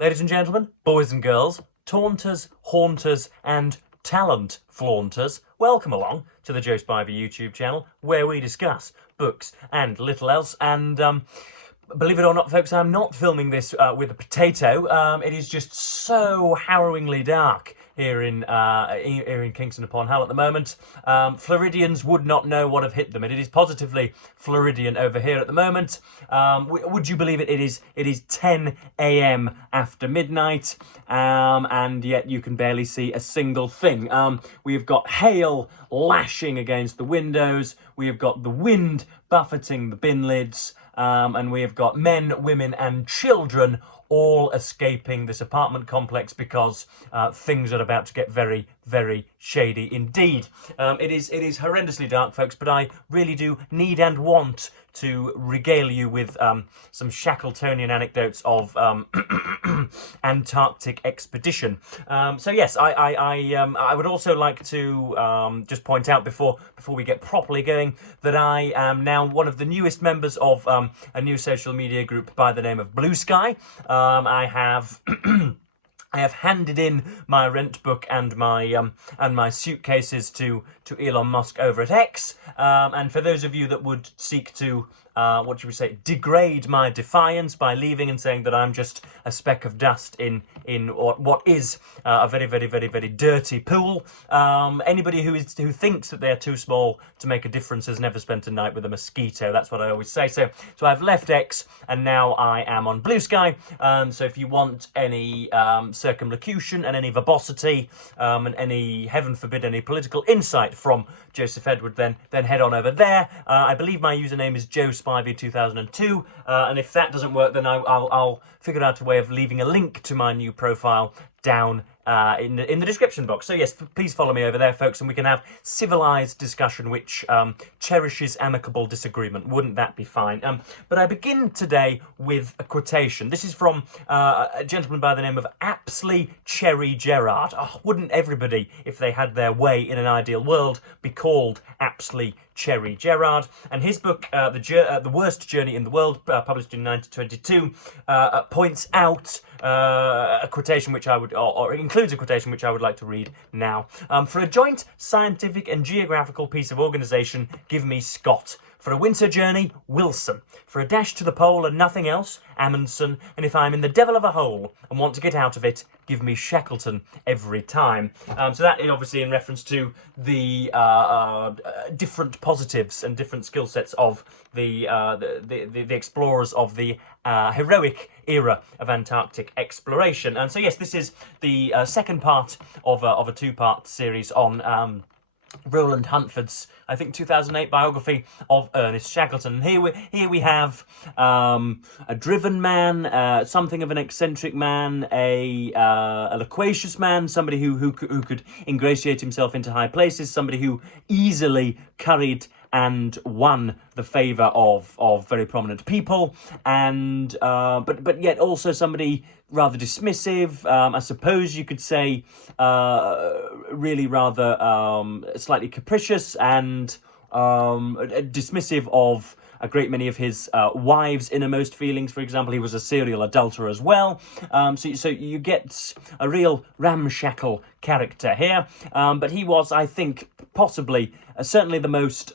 Ladies and gentlemen, boys and girls, taunters, haunters, and talent flaunters, welcome along to the Joe Spivey YouTube channel, where we discuss books and little else. And believe it or not, folks, I'm not filming this with a potato. It is just so harrowingly dark here in Kingston upon Hull at the moment. Floridians would not know what have hit them. It is positively Floridian over here at the moment. Would you believe it? It is 10 a.m. after midnight, and yet you can barely see a single thing. We have got hail lashing against the windows. We have got the wind buffeting the bin lids. And we have got men, women and children all escaping this apartment complex because things are about to get very, very shady indeed. It is horrendously dark, folks, but I really do need and want to regale you with some Shackletonian anecdotes of Antarctic expedition. So yes, I would also like to just point out before we get properly going that I am now one of the newest members of a new social media group by the name of Blue Sky. I have I have handed in my rent book and my suitcases to Elon Musk over at X. And for those of you that would seek to what should we say, degrade my defiance by leaving and saying that I'm just a speck of dust in what is a very, very, very, very dirty pool. Anybody who thinks that they're too small to make a difference has never spent a night with a mosquito. That's what I always say. So I've left X and now I am on Blue Sky. So if you want any circumlocution and any verbosity and any, heaven forbid, any political insight from Joseph Edward, then head on over there. I believe my username is Joe Spivey 2002, and if that doesn't work, then I'll figure out a way of leaving a link to my new profile down in the description box. So yes, please follow me over there, folks, and we can have civilized discussion which cherishes amicable disagreement. Wouldn't that be fine? But I begin today with a quotation. This is from a gentleman by the name of Apsley Cherry Gerard. Oh, wouldn't everybody, if they had their way in an ideal world, be called Apsley Cherry Gerard? And his book, The Worst Journey in the World, published in 1922, points out a quotation which I would, or includes a quotation which I would like to read now. For a joint scientific and geographical piece of organisation, give me Scott. For a winter journey, Wilson. For a dash to the pole and nothing else, Amundsen. And if I'm in the devil of a hole and want to get out of it, give me Shackleton every time. So that is obviously in reference to the different positives and different skill sets of the explorers of the heroic era of Antarctic exploration. And so yes, this is the second part of a two-part series on Roland Huntford's, I think, 2008 biography of Ernest Shackleton. Here we have a driven man, something of an eccentric man, a loquacious man, somebody who could ingratiate himself into high places, somebody who easily curried and won the favour of very prominent people, and but yet also somebody rather dismissive, I suppose you could say, really rather slightly capricious and dismissive of a great many of his wives' innermost feelings. For example, he was a serial adulterer as well. So you get a real ramshackle character here. But he was, I think, possibly, certainly the most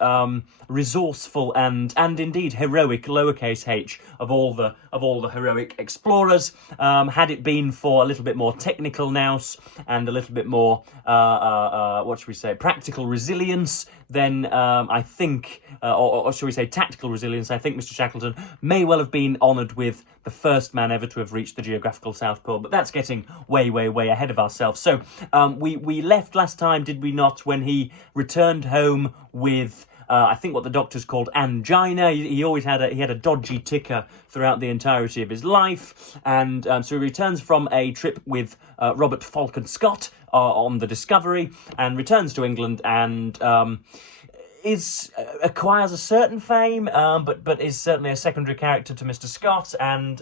resourceful and indeed heroic, lowercase h, of all the heroic explorers. Had it been for a little bit more technical nous and a little bit more, what should we say, practical resilience, then I think, or shall we say tactical resilience, I think Mr. Shackleton may well have been honoured with the first man ever to have reached the geographical South Pole, but that's getting way, way, way ahead of ourselves. So we left last time, did we not, when he returned home with I think what the doctors called angina. He always had a dodgy ticker throughout the entirety of his life, and so he returns from a trip with Robert Falcon Scott on the Discovery, and returns to England and acquires a certain fame, but is certainly a secondary character to Mr. Scott, and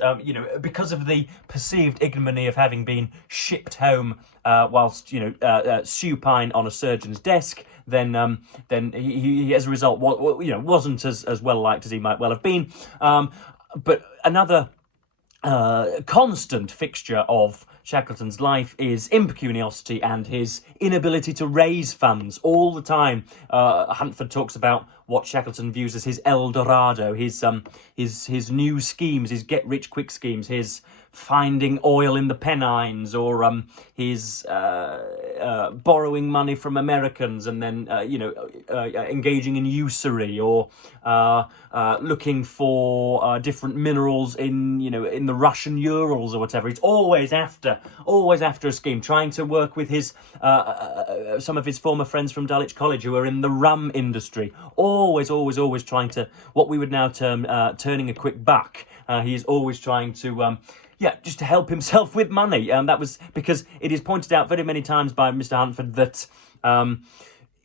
because of the perceived ignominy of having been shipped home whilst supine on a surgeon's desk, then he as a result wasn't as well liked as he might well have been. But another constant fixture of Shackleton's life is impecuniosity and his inability to raise funds all the time. Huntford talks about what Shackleton views as his El Dorado, his new schemes, his get-rich-quick schemes, his finding oil in the Pennines, or his borrowing money from Americans and then engaging in usury, or looking for different minerals in the Russian Urals or whatever. He's always after a scheme, trying to work with his some of his former friends from Dulwich College who are in the rum industry. Always trying to, what we would now term turning a quick buck. He is always trying to just to help himself with money. That was because it is pointed out very many times by Mr. Huntford that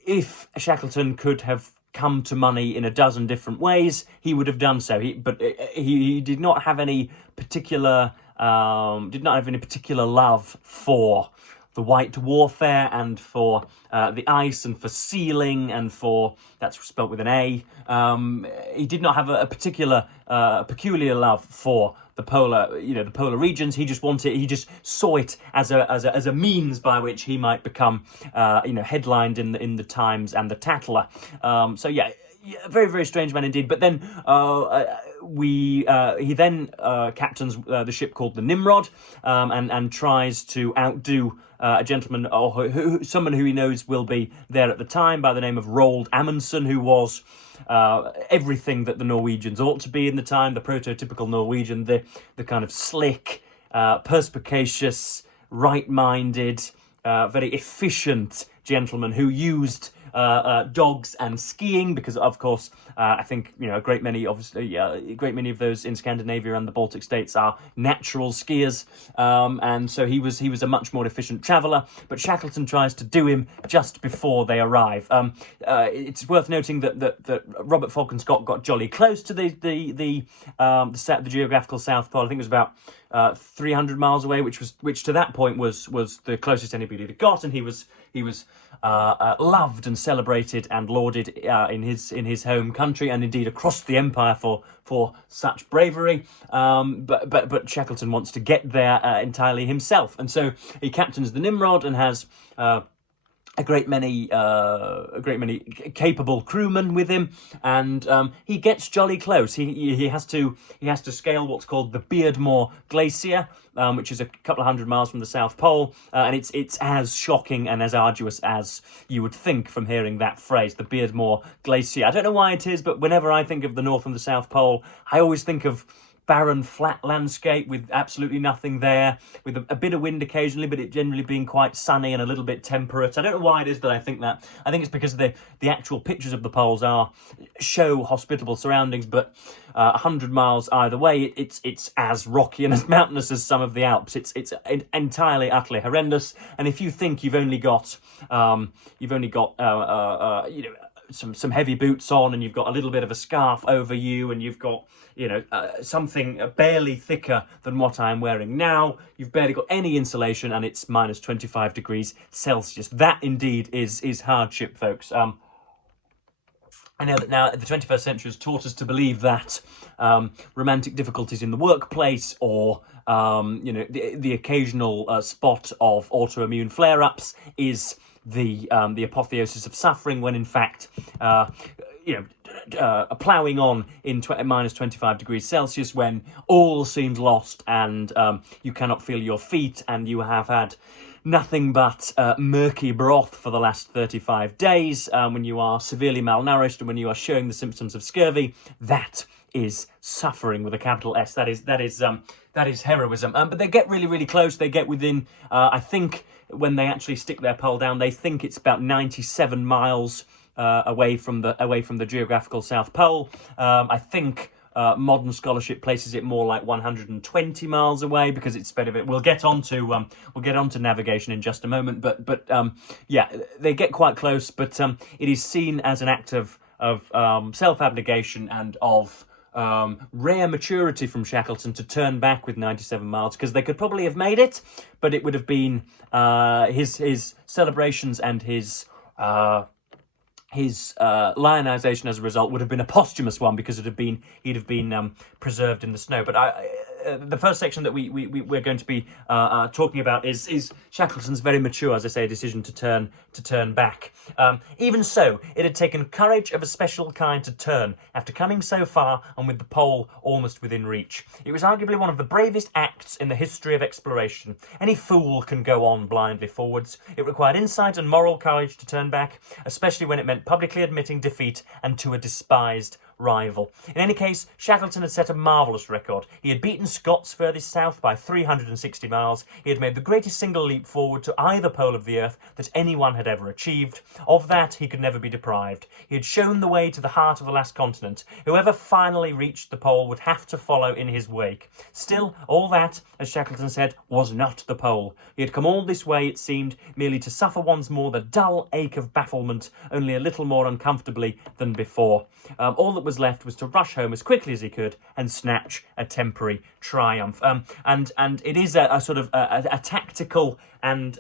if Shackleton could have come to money in a dozen different ways, he would have done so. But he did not have any particular love for the white warfare and for the ice and for sealing and for, that's spelt with an A. He did not have a peculiar love for the polar regions. He just saw it as a means by which he might become headlined in the Times and the Tatler. Very, very strange man indeed. But then he then captains the ship called the Nimrod, and tries to outdo a gentleman, or someone who he knows will be there at the time, by the name of Roald Amundsen, who was everything that the Norwegians ought to be in the time, the prototypical Norwegian, the kind of slick, perspicacious, right-minded, very efficient gentleman who used dogs and skiing, because of course I think a great many of those in Scandinavia and the Baltic states are natural skiers, and so he was a much more efficient traveller. But Shackleton tries to do him just before they arrive. It's worth noting that Robert Falcon Scott got jolly close to the geographical South Pole. I think it was about 300 miles away, which to that point was the closest anybody had got, and he was loved and celebrated and lauded in his home country, and indeed across the empire for such bravery. But Shackleton wants to get there entirely himself, and so he captains the Nimrod and has a great many capable crewmen with him, and he gets jolly close. He has to scale what's called the Beardmore Glacier, which is a couple of hundred miles from the South Pole, and it's as shocking and as arduous as you would think from hearing that phrase, the Beardmore Glacier. I don't know why it is, but whenever I think of the North and the South Pole, I always think of barren, flat landscape with absolutely nothing there, with a bit of wind occasionally, but it generally being quite sunny and a little bit temperate. I don't know why it is that I think that. I think it's because the actual pictures of the poles show hospitable surroundings, but 100 miles either way, it's as rocky and as mountainous as some of the Alps. It's entirely, utterly horrendous. And if you think you've only got some heavy boots on, and you've got a little bit of a scarf over you, and you've got something barely thicker than what I'm wearing now, you've barely got any insulation, and it's minus 25 degrees Celsius. That indeed is hardship, folks. I know that now the 21st century has taught us to believe that romantic difficulties in the workplace, or the occasional spot of autoimmune flare-ups is the apotheosis of suffering, when in fact ploughing on in minus 25 degrees Celsius, when all seems lost and you cannot feel your feet, and you have had nothing but murky broth for the last 35 days, when you are severely malnourished and when you are showing the symptoms of scurvy, that is suffering with a capital S. That is heroism. But they get really, really close. They get within, I think, when they actually stick their pole down, they think it's about 97 miles away from the geographical South Pole. I think modern scholarship places it more like 120 miles away, because it's better. We'll get on to navigation in just a moment. But they get quite close. But it is seen as an act of self-abnegation and of rare maturity from Shackleton to turn back with 97 miles, because they could probably have made it, but it would have been his celebrations and his lionization as a result would have been a posthumous one, because he'd have been preserved in the snow. But the first section that we're going to be talking about is Shackleton's very mature, as I say, decision to turn back. Even so, it had taken courage of a special kind to turn after coming so far and with the pole almost within reach. It was arguably one of the bravest acts in the history of exploration. Any fool can go on blindly forwards. It required insight and moral courage to turn back, especially when it meant publicly admitting defeat and to a despised rival. In any case, Shackleton had set a marvellous record. He had beaten Scott's furthest south by 360 miles. He had made the greatest single leap forward to either pole of the earth that anyone had ever achieved. Of that he could never be deprived. He had shown the way to the heart of the last continent. Whoever finally reached the pole would have to follow in his wake. Still, all that, as Shackleton said, was not the pole. He had come all this way, it seemed, merely to suffer once more the dull ache of bafflement, only a little more uncomfortably than before. All that was left was to rush home as quickly as he could and snatch a temporary triumph. And it is a sort of a tactical and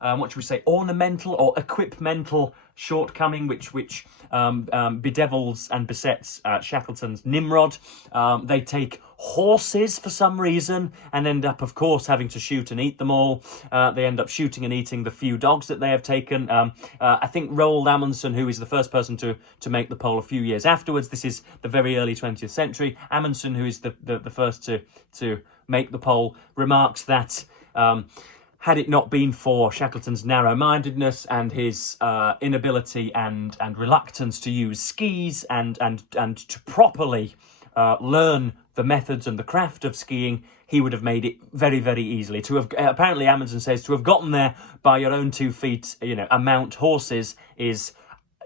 what should we say, ornamental or equipmental shortcoming which bedevils and besets Shackleton's Nimrod. They take horses for some reason and end up, of course, having to shoot and eat them all. They end up shooting and eating the few dogs that they have taken. I think Roald Amundsen, who is the first person to make the pole a few years afterwards, this is the very early 20th century, Amundsen, who is the first to make the pole, remarks that had it not been for Shackleton's narrow-mindedness and his inability and reluctance to use skis and to properly learn the methods and the craft of skiing, he would have made it very, very easily. To have, apparently Amundsen says, to have gotten there by your own 2 feet, amount horses is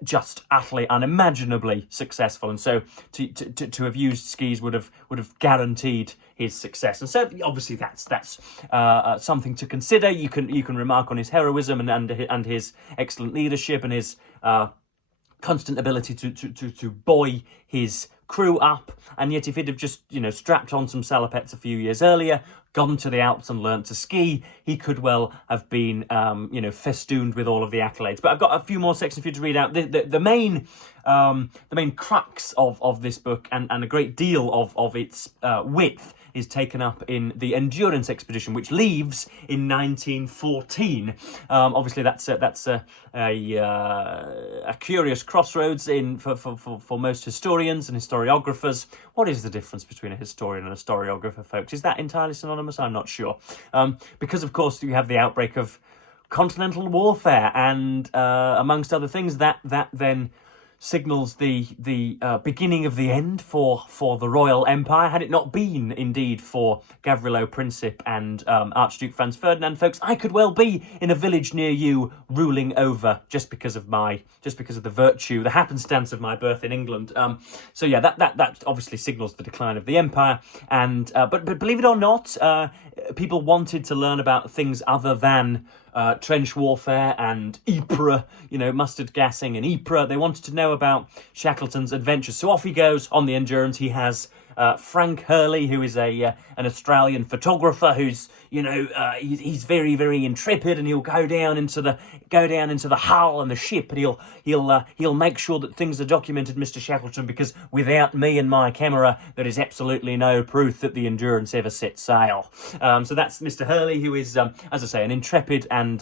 just utterly unimaginably successful, and so to have used skis would have guaranteed his success. And so obviously that's something to consider. You can remark on his heroism and his excellent leadership and his constant ability to buoy his crew up, and yet if he'd have just strapped on some salopettes a few years earlier, gone to the Alps and learnt to ski, he could well have been festooned with all of the accolades. But I've got a few more sections for you to read out. The main crux of this book and a great deal of its width is taken up in the Endurance expedition, which leaves in 1914. Obviously, that's a curious crossroads for most historians and historiographers. What is the difference between a historian and a historiographer, folks? Is that entirely synonymous? I'm not sure. Because, of course, you have the outbreak of continental warfare, and amongst other things, that then signals the beginning of the end for the Royal Empire. Had it not been indeed for Gavrilo Princip and Archduke Franz Ferdinand, folks, I could well be in a village near you ruling over just because of the virtue, the happenstance of my birth in England. So yeah, that obviously signals the decline of the empire. And but believe it or not, people wanted to learn about things other than trench warfare and Ypres, mustard gassing and Ypres. They wanted to know about Shackleton's adventures. So off he goes on the Endurance. He has Frank Hurley, who is an Australian photographer who's he's very, very intrepid, and he'll go down into the hull and the ship, and he'll make sure that things are documented, Mr. Shackleton, because without me and my camera, there is absolutely no proof that the Endurance ever set sail. So that's Mr. Hurley, who is, as I say, an intrepid and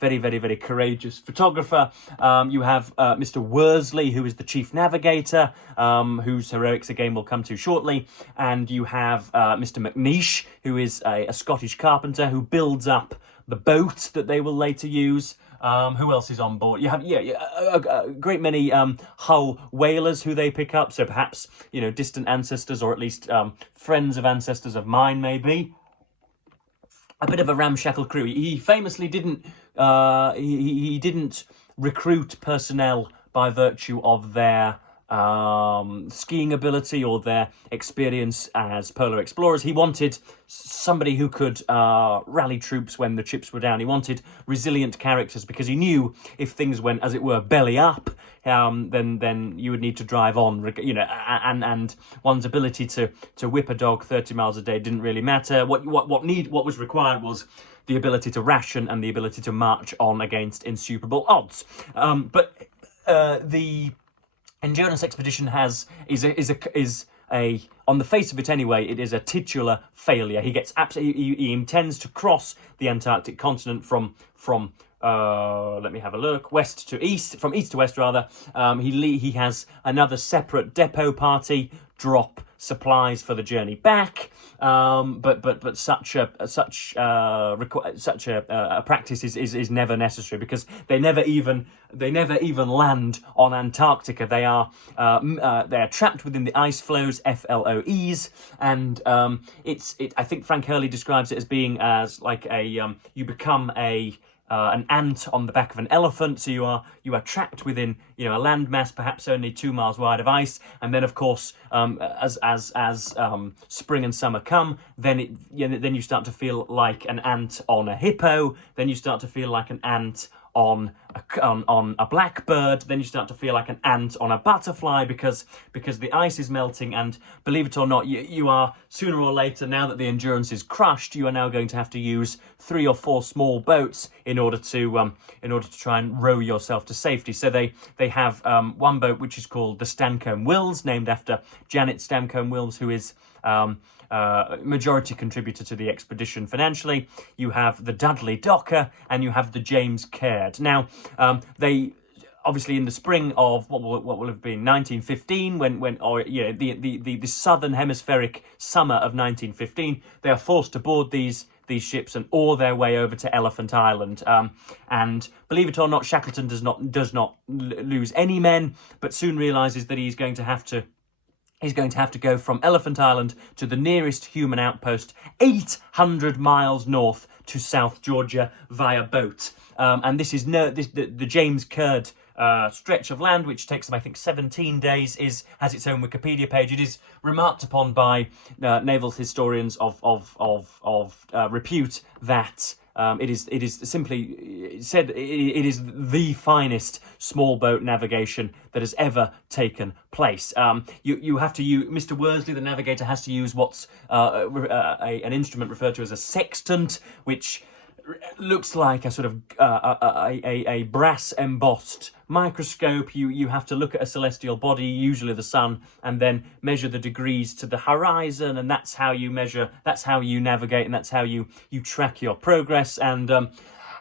very, very, very courageous photographer. You have Mr. Worsley, who is the chief navigator, whose heroics again we'll come to shortly, and you have Mr. McNeish, who is a Scottish carpenter who builds up the boat that they will later use. Who else is on board? You have a great many Hull whalers who they pick up, so perhaps distant ancestors, or at least friends of ancestors of mine, maybe. A bit of a ramshackle crew. He famously didn't he didn't recruit personnel by virtue of their skiing ability or their experience as polar explorers. He wanted somebody who could rally troops when the chips were down. He wanted resilient characters, because he knew if things went, as it were, belly up, then you would need to drive on, and one's ability to whip a dog 30 miles a day didn't really matter. What was required was the ability to ration and the ability to march on against insuperable odds. But the Endurance expedition is on the face of it anyway, it is a titular failure. He gets absolutely, he intends to cross the Antarctic continent from let me have a look, west to east, from east to west rather. He has another separate depot party drop supplies for the journey back, but such a practice is never necessary, because they never even land on Antarctica. They are trapped within the ice floes, FLOEs, and I think Frank Hurley describes it as being as like you become an ant on the back of an elephant. So you are trapped within a landmass perhaps only 2 miles wide of ice, and then of course as spring and summer come, then you start to feel like an ant on a hippo. Then you start to feel like an ant on a blackbird. Then you start to feel like an ant on a butterfly, because the ice is melting, and believe it or not, you are sooner or later, now that the Endurance is crushed, you are now going to have to use 3 or 4 small boats in order to try and row yourself to safety. So they have one boat which is called the Stancombe Wills, named after Janet Stancombe Wills, who is majority contributor to the expedition financially. You have the Dudley Docker, and you have the James Caird. Now, they obviously in the spring of what will have been 1915, the southern hemispheric summer of 1915, they are forced to board these ships and oar their way over to Elephant Island. And believe it or not, Shackleton does not lose any men, but soon realizes that he's going to have to go from Elephant Island to the nearest human outpost, 800 miles north to South Georgia via boat. And this is the James Caird stretch of land, which takes them, I think, 17 days, has its own Wikipedia page. It is remarked upon by naval historians of repute that it is simply said it is the finest small boat navigation that has ever taken place. You have to use, Mr. Worsley, the navigator, has to use what's an instrument referred to as a sextant, which looks like a sort of a brass embossed microscope. You have to look at a celestial body, usually the sun, and then measure the degrees to the horizon, and that's how you measure, that's how you navigate, and that's how you track your progress. And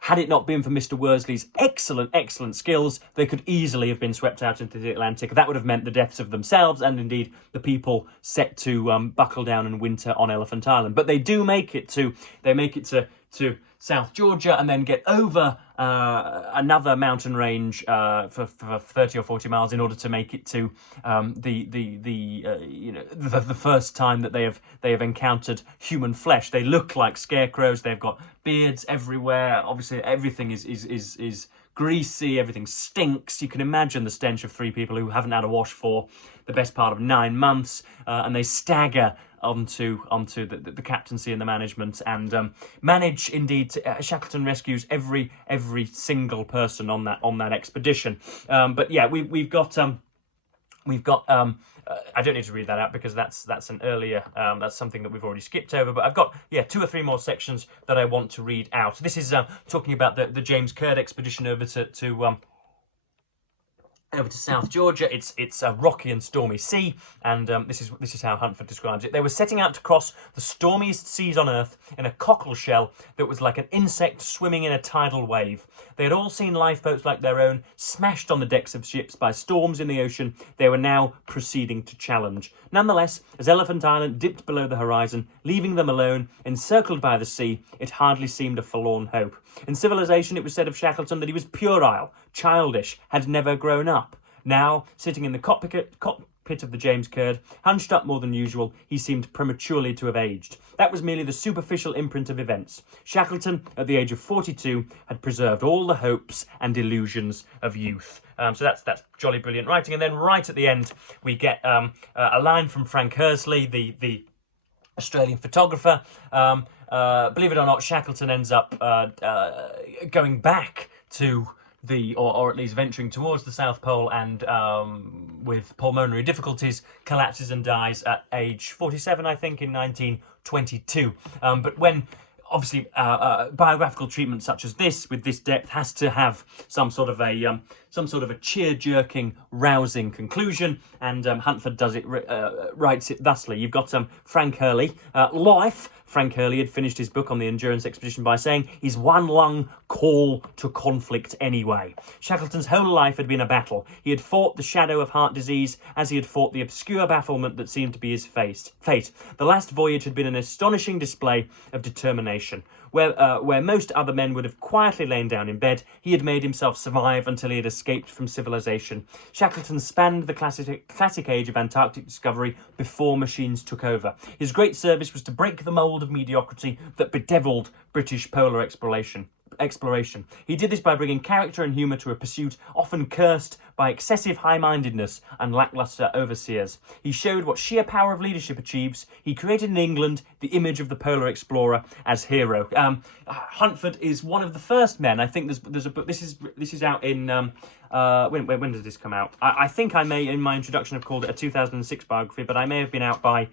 had it not been for Mr. Worsley's excellent skills, they could easily have been swept out into the Atlantic. That would have meant the deaths of themselves and indeed the people set to buckle down and winter on Elephant Island. But they do make it to to South Georgia, and then get over another mountain range for 30 or 40 miles in order to make it to the first time that they have encountered human flesh. They look like scarecrows. They've got beards everywhere. Obviously, everything is greasy. Everything stinks. You can imagine the stench of 3 people who haven't had a wash for the best part of 9 months, and they stagger onto the captaincy and the management, and manage indeed to, Shackleton rescues every single person on that expedition. But yeah, we've got I don't need to read that out because that's an earlier that's something that we've already skipped over. But I've got 2 or 3 more sections that I want to read out. This is talking about the James Caird expedition over to South Georgia. It's a rocky and stormy sea, and this is how Huntford describes it. They were setting out to cross the stormiest seas on Earth in a cockle shell that was like an insect swimming in a tidal wave. They had all seen lifeboats like their own smashed on the decks of ships by storms in the ocean. They were now proceeding to challenge. Nonetheless, as Elephant Island dipped below the horizon, leaving them alone, encircled by the sea, it hardly seemed a forlorn hope. In civilization, it was said of Shackleton that he was puerile, childish, had never grown up. Now, sitting in the cockpit of the James Caird, hunched up more than usual, he seemed prematurely to have aged. That was merely the superficial imprint of events. Shackleton, at the age of 42, had preserved all the hopes and illusions of youth. So that's jolly brilliant writing. And then right at the end, we get a line from Frank Hurley, the Australian photographer. Believe it or not, Shackleton ends up going back to or at least venturing towards the South Pole, and with pulmonary difficulties, collapses and dies at age 47, I think, in 1922. But when obviously, biographical treatment such as this, with this depth, has to have some sort of a cheer-jerking, rousing conclusion, and Huntford does it, writes it thusly. You've got Frank Hurley, life. Frank Hurley had finished his book on the Endurance Expedition by saying, "His one long call to conflict anyway." Shackleton's whole life had been a battle. He had fought the shadow of heart disease as he had fought the obscure bafflement that seemed to be his fate. The last voyage had been an astonishing display of determination. Where most other men would have quietly lain down in bed, he had made himself survive until he had escaped from civilization. Shackleton spanned the classic age of Antarctic discovery before machines took over. His great service was to break the mould of mediocrity that bedeviled British polar exploration. He did this by bringing character and humour to a pursuit often cursed by excessive high-mindedness and lacklustre overseers. He showed what sheer power of leadership achieves. He created in England the image of the polar explorer as hero. Huntford is one of the first men. I think there's a book. This is out in when does this come out? I think I may, in my introduction, have called it a 2006 biography, but I may have been out by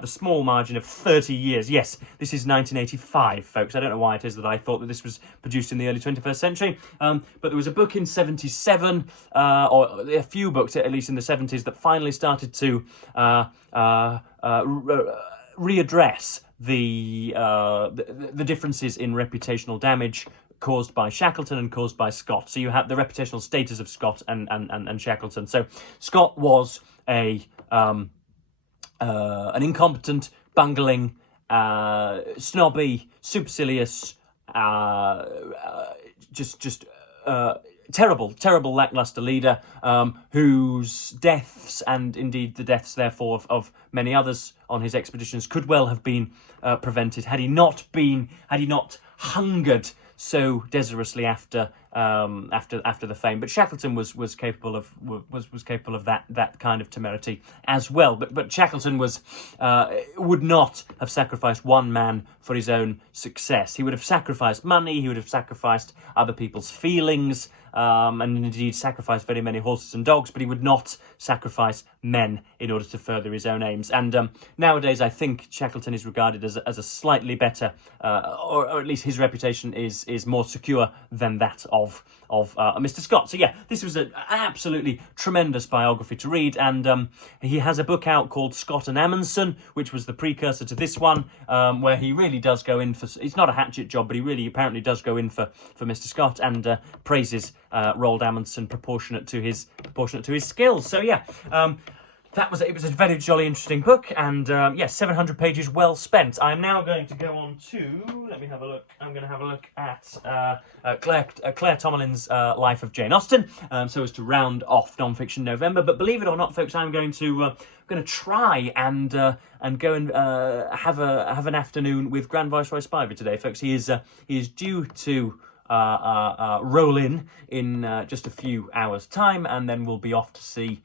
the small margin of 30 years. Yes, this is 1985, folks. I don't know why it is that I thought that this was produced in the early 21st century, but there was a book in 77, or a few books at least in the 70s, that finally started to readdress the differences in reputational damage caused by Shackleton and caused by Scott. So you have the reputational status of Scott and Shackleton. So Scott was an incompetent, bungling, snobby, supercilious, terrible lackluster leader, whose deaths, and indeed the deaths therefore of many others on his expeditions, could well have been prevented had he not hungered so desirously after the fame. But Shackleton was capable of that kind of temerity as well. But Shackleton would not have sacrificed one man for his own success. He would have sacrificed money. He would have sacrificed other people's feelings, and indeed sacrificed very many horses and dogs. But he would not sacrifice men in order to further his own aims. And nowadays, I think Shackleton is regarded as a slightly better, or at least his reputation is more secure than that of Mr. Scott. So yeah, this was an absolutely tremendous biography to read, and he has a book out called Scott and Amundsen, which was the precursor to this one, where he really does go in for. It's not a hatchet job, but he really apparently does go in for Mr. Scott and praises Roald Amundsen proportionate to his skills. So yeah. It was a very jolly interesting book, and yes, 700 pages well spent. I'm now going to go on to, let me have a look. I'm going to have a look at Claire Tomalin's Life of Jane Austen, so as to round off non-fiction November. But believe it or not, folks, I'm going to try and go and have an afternoon with Grand Viceroy Spivey today, folks. He is due to roll in just a few hours' time, and then we'll be off to see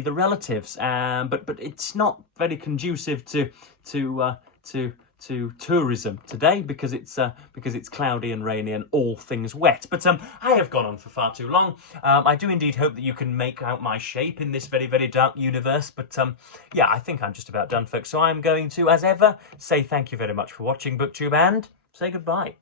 the relatives. But it's not very conducive to tourism today because it's cloudy and rainy and all things wet. But I have gone on for far too long. I do indeed hope that you can make out my shape in this very, very dark universe. But yeah, I think I'm just about done, folks. So I'm going to, as ever, say thank you very much for watching BookTube and say goodbye.